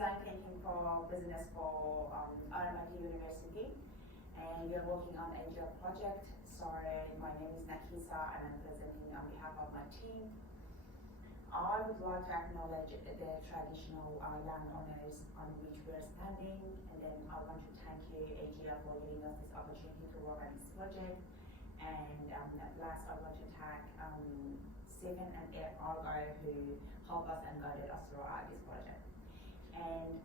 design thinking for business for RMIT University, and we are working on Angel project. So my name is Nakisa, and I'm presenting on behalf of my team. I would like to acknowledge the traditional landowners on which we're standing, and then I want to thank you, AGL, for giving us this opportunity to work on this project. And at last, I want to thank Stephen and Argyle, who helped us and guided us throughout this project. And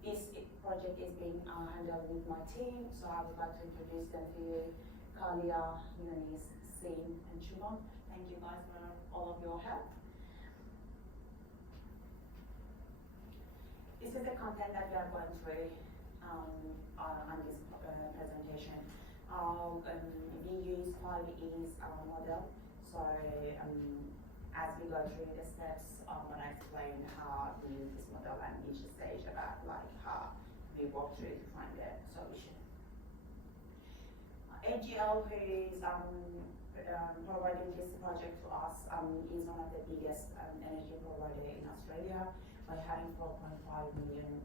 this project is being handled with my team, so I would like to introduce them to you, Kalia, Yunis, Sin, and Shumon. Thank you guys for all of your help. This is the content that we are going through on this presentation. We use 5E's model. So as we go through the steps, I'm going to explain how we use this model and each stage about like how we walk through to find the solution. AGL, who is providing this project to us, is one of the biggest energy provider in Australia by having 4.5 million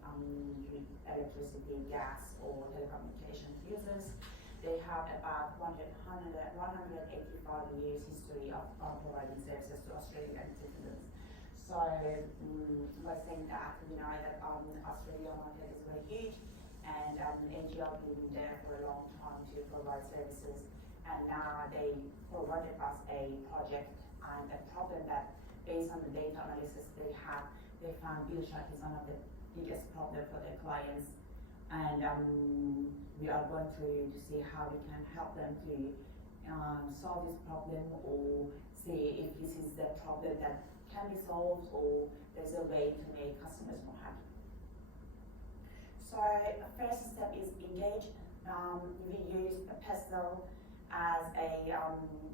electricity, gas, or telecommunications users. They have about 185 years history of providing services to Australian citizens. So by saying that, we know that Australia market is very huge, and AGL been there for a long time to provide services, and now they provided us a project and a problem that, based on the data analysis they have, they found bill shock is one of the biggest problem for their clients. And we are going to see how we can help them to solve this problem, or see if this is the problem that can be solved, or there's a way to make customers more happy. So the first step is engage. We use Pestle as a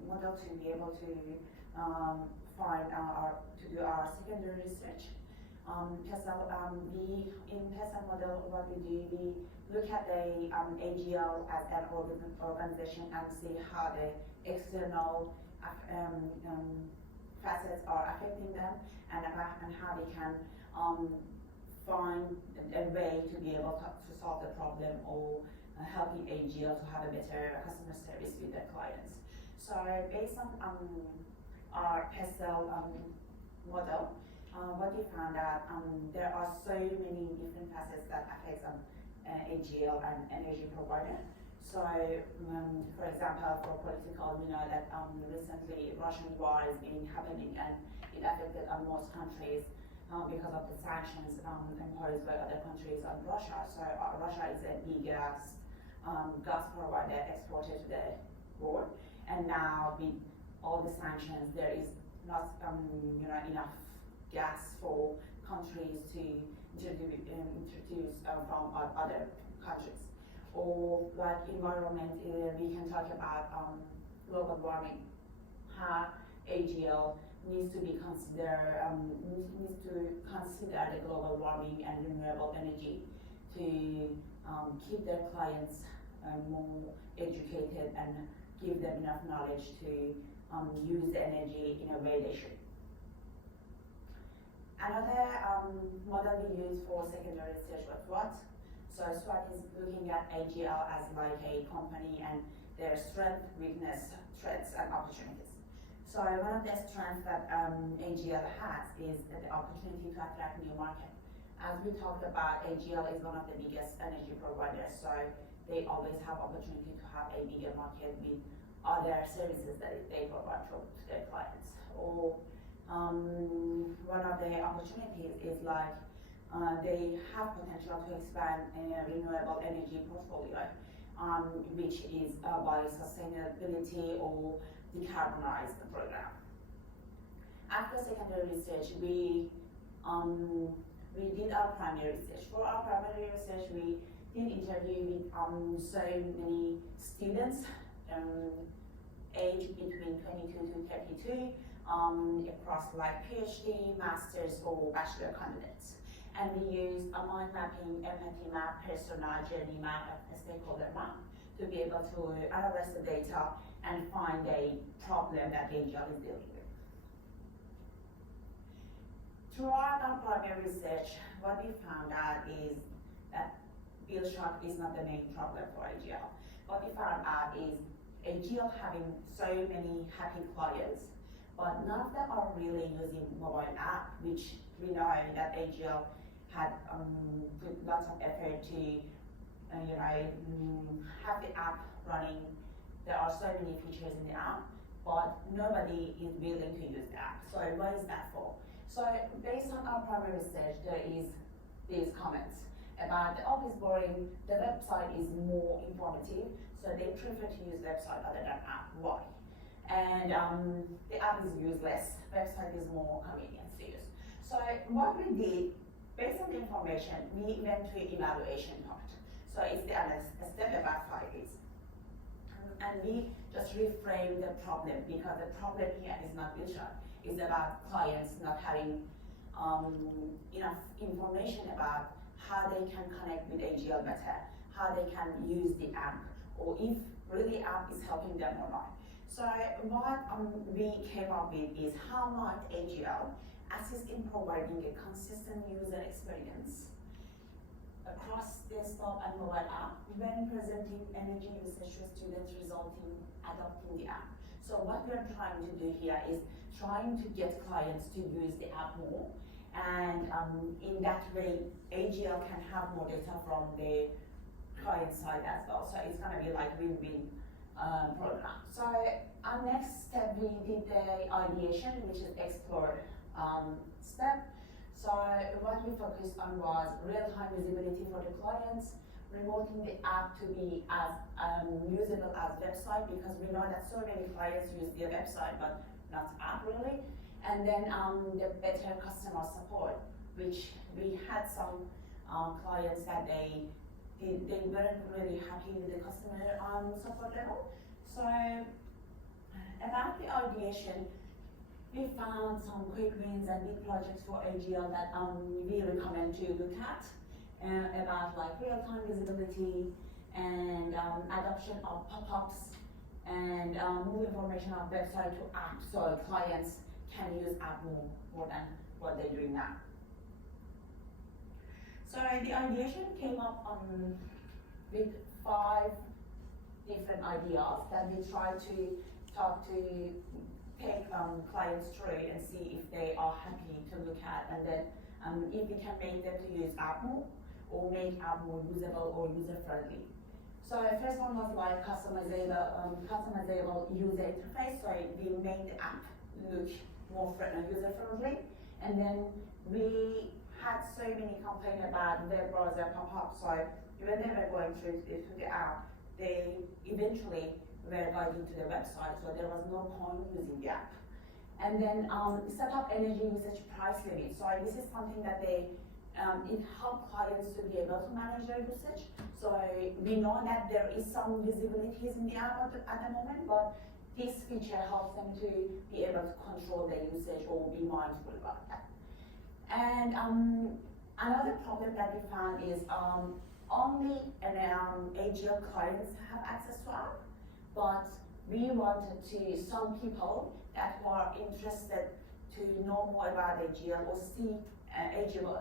model to be able to do our secondary research. Pestle, in Pestle model, what we do, we look at the AGL as an organization and see how the external facets are affecting them, and how we can find a way to be able to solve the problem, or helping AGL to have a better customer service with their clients. So based on our Pestle model, what we found out, there are so many different facets that affect AGL and energy provider. So, for example, for political, we know that recently Russian war has been happening, and it affected most countries because of the sanctions imposed by other countries on Russia. So Russia is the biggest gas provider exported to the world, and now with all the sanctions, there is not enough gas for countries to introduce from other countries. Or like environment, we can talk about global warming, how AGL needs to consider the global warming and renewable energy to keep their clients more educated and give them enough knowledge to use the energy in a way they should. Another model we use for secondary research was SWOT. So SWOT is looking at AGL as like a company and their strength, weakness, threats, and opportunities. So one of the strengths that AGL has is the opportunity to attract new market. As we talked about, AGL is one of the biggest energy providers, so they always have opportunity to have a bigger market with other services that they provide to their clients. Or one of the opportunities is like they have potential to expand a renewable energy portfolio, which is by sustainability or decarbonize the program. After secondary research, we did our primary research. For our primary research, we did interview with so many students aged between 22 to 32, across like PhD, master's, or bachelor candidates. And we used a mind mapping, empathy map, persona, journey map, and stakeholder map to be able to analyze the data and find a problem that AGL is dealing with. throughout our primary research, what we found out is that bill shock is not the main problem for AGL. What we found out is AGL having so many happy clients, but none of them are really using mobile app, which we know that AGL had put lots of effort to have the app running. There are so many features in the app, but nobody is willing to use the app. So what is that for? So based on our primary research, there is these comments about the app is boring, the website is more informative, so they prefer to use website other than app. Why? And the app is useless, website is more convenient to use. So what we did, based on the information, we went to evaluation part. So it's the step about 5 days. And we just reframe the problem, because the problem here is not bill shock. It's about clients not having enough information about how they can connect with AGL better, how they can use the app, or if really app is helping them or not. So what we came up with is how might AGL assist in providing a consistent user experience across desktop and mobile app when presenting energy usage to students, resulting adopting the app. So what we're trying to do here is trying to get clients to use the app more, and in that way AGL can have more data from the client side as well. So it's going to be like win-win program. So our next step, we did the ideation, which is explore step. So what we focused on was real-time visibility for the clients, promoting the app to be as usable as website, because we know that so many clients use the website but not app really. And then the better customer support, which we had some clients that they weren't really happy with the customer support level. So about the ideation, we found some quick wins and big projects for AGL that we recommend to look at, about like real-time visibility and adoption of pop-ups, and move information on website to app, so clients can use app more than what they're doing now. So the ideation came up with 5 different ideas that we tried to talk to take clients through and see if they are happy to look at, and then if we can make them to use app more, or make app more usable or user-friendly. So the first one was like customizable user interface, so we made the app look more user-friendly, and then we had so many complaints about web browser pop-up, so when they were going through to the app, they eventually were guiding to the website, so there was no point using the app. And then set up energy usage price limit. So this is something that it helps clients to be able to manage their usage. So we know that there is some visibilities in the app at the moment, but this feature helps them to be able to control their usage or be mindful about that. And another problem that we found is only AGL clients have access to app, but we wanted to, some people that were interested to know more about AGL or see AGL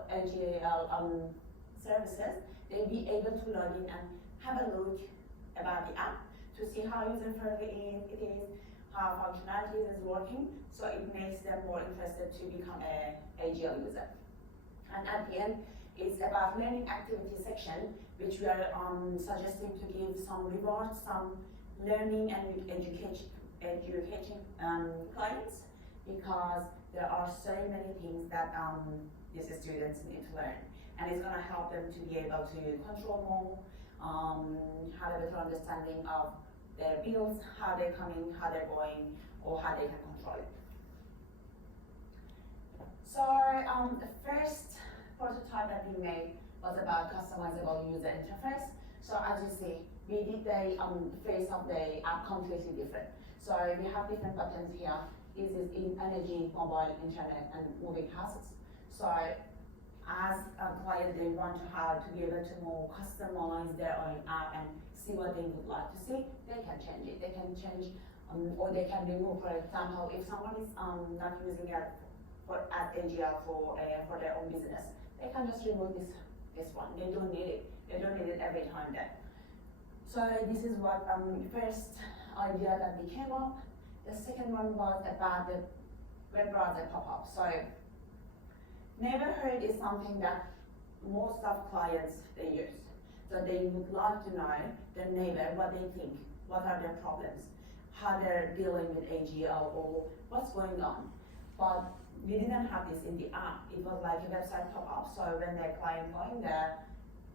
services, they'll be able to log in and have a look about the app to see how user-friendly it is, how functionality is working, so it makes them more interested to become an AGL user. And at the end, it's about learning activity section, which we are suggesting to give some rewards, some learning and educating clients, because there are so many things that these students need to learn, and it's going to help them to be able to control more, have a better understanding of their bills, how they're coming, how they're going, or how they can control it. So the first prototype that we made was about customizable user interface. So as you see, we did the face of the app completely different. So we have different buttons here. This is in energy, mobile, internet, and moving houses. So as a client, they want to be able to more customize their own app and see what they would like to see, they can change it. They can change, or they can remove, for example, if someone is not using it as AGL for their own business, they can just remove this one. They don't need it. They don't need it every time then. So this is what first idea that we came up. The second one was about the web browser pop-up. So neighborhood is something that most of clients they use. So they would like to know their neighbor, what they think, what are their problems, how they're dealing with AGL or what's going on. But we didn't have this in the app. It was like a website pop-up. So when the client going there,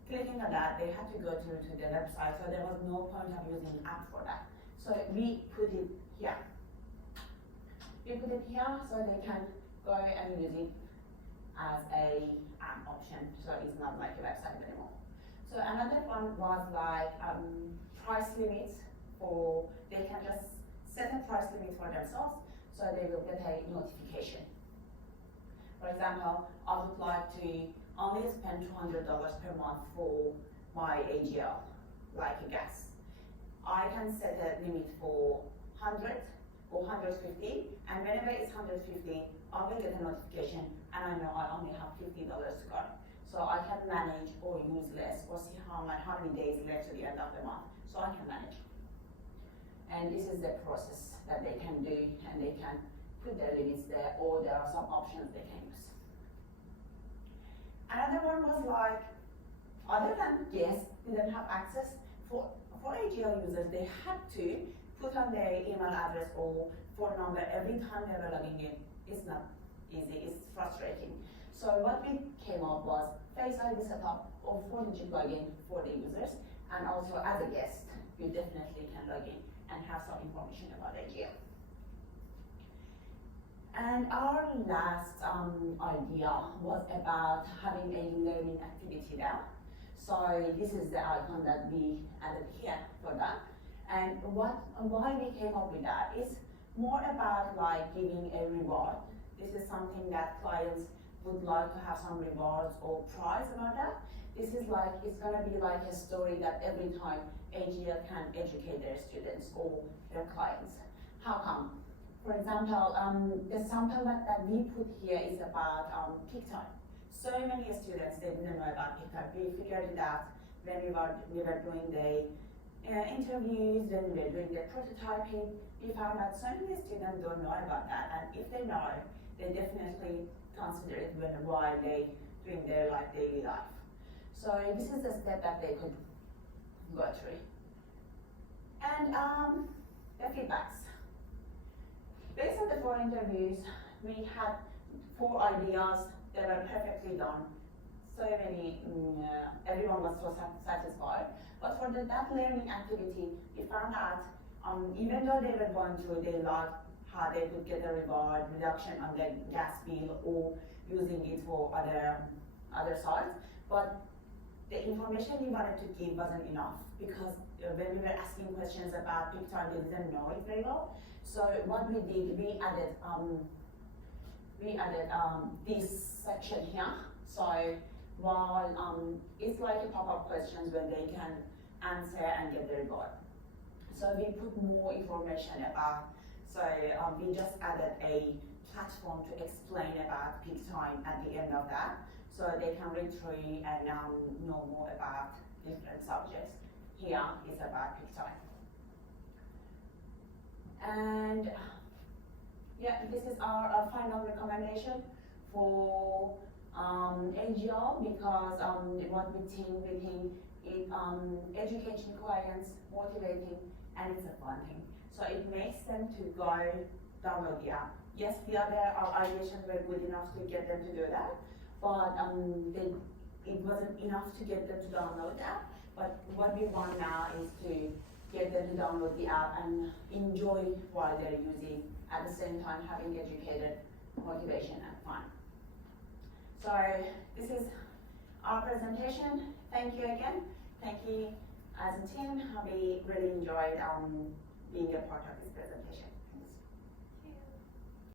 clicking on that, they had to go to the website. So there was no point of using the app for that. So we put it here. We put it here so they can go and use it as a app option. So it's not like a website anymore. So another one was like price limits for, they can just set a price limit for themselves so they will get a notification. For example, I would like to only spend $200 per month for my AGL, like a gas. I can set a limit for 100 or 150, and whenever it's 150, I will get a notification, and I know I only have $50 to go. So I can manage or use less, or see how many days left to the end of the month, so I can manage. And this is the process that they can do, and they can put their limits there, or there are some options they can use. Another one was like, other than guests didn't have access, for AGL users, they had to put on their email address or phone number every time they were logging in. It's not easy, it's frustrating. So what we came up was Face ID setup or 4-digit login for the users, and also as a guest, you definitely can log in and have some information about AGL. And our last idea was about having a learning activity there. So this is the icon that we added here for that. And why we came up with that is more about like giving a reward. This is something that clients would like to have some rewards or prize about that. This is like, it's gonna be like a story that every time AGL can educate their students or their clients. How come? For example, the sample that we put here is about peak time. So many students, they didn't know about peak time. We figured it out when we were doing the interviews, when we were doing the prototyping. We found out so many students don't know about that, and if they know, they definitely consider it while they doing their daily life. So this is the step that they could go through. And the feedbacks. Based on the 4 interviews, we had 4 ideas that were perfectly done. So many, everyone was so satisfied. But for that learning activity, we found out even though they were going through their life, how they could get a reward, reduction on their gas bill, or using it for other sites, but the information we wanted to give wasn't enough, because when we were asking questions about peak time, they didn't know it very well. So what we did, we added this section here. So while it's like a pop-up questions when they can answer and get the reward. So we put more information about. So we just added a platform to explain about peak time at the end of that, so they can read through and know more about different subjects. Here is about peak time. And yeah, this is our final recommendation for AGL, because what we think it education clients, motivating, and it's a fun thing. So it makes them to go download the app. Yes, the other ideations were good enough to get them to do that, but it wasn't enough to get them to download the app. But what we want now is to get them to download the app and enjoy while they're using, at the same time having educated, motivation, and fun. So this is our presentation. Thank you again. Thank you as a team. We really enjoyed being a part of this presentation.